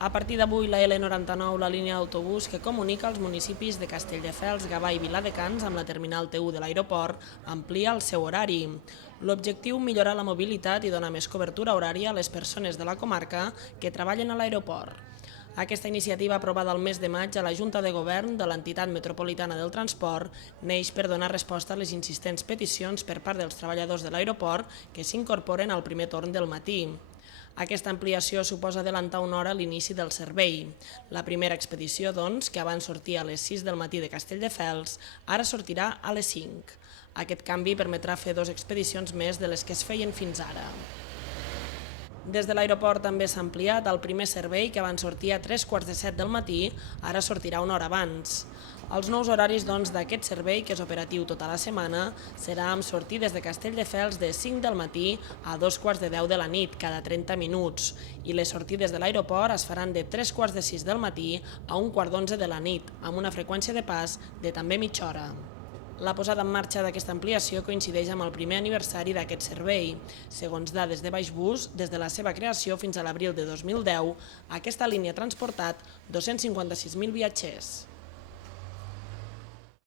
A partir d'avui, la L99, la línia d'autobús que comunica els municipis de Castelldefels, Gavà i Viladecans amb la terminal T1 de l'aeroport, amplia el seu horari. L'objectiu, millorar la mobilitat i donar més cobertura horària a les persones de la comarca que treballen a l'aeroport. Aquesta iniciativa, aprovada el mes de maig a la Junta de Govern de l'Entitat Metropolitana del Transport, neix per donar resposta a les insistents peticions per part dels treballadors de l'aeroport que s'incorporen al primer torn del matí. Aquesta ampliació suposa adelantar una hora l'inici del servei. La primera expedició, doncs, que abans sortia a les 6 del matí de Castelldefels, ara sortirà a les 5. Aquest canvi permetrà fer 2 expedicions més de les que es feien fins ara. Des de l'aeroport també s'ha ampliat el primer servei que abans sortia a 3:15 del matí, ara sortirà una hora abans. Els nous horaris d'aquest servei, que és operatiu tota la setmana, serà amb sortides de Castelldefels de 5 del matí a 2:15 de la nit, cada 30 minuts, i les sortides de l'aeroport es faran de 3:45 del matí a 1:15 de la nit, amb una freqüència de pas de també mitja hora. La posada en marxa d'aquesta ampliació coincideix amb el primer aniversari d'aquest servei. Segons dades de Baixbus, des de la seva creació fins a l'abril de 2010, aquesta línia ha transportat 256.000 viatgers.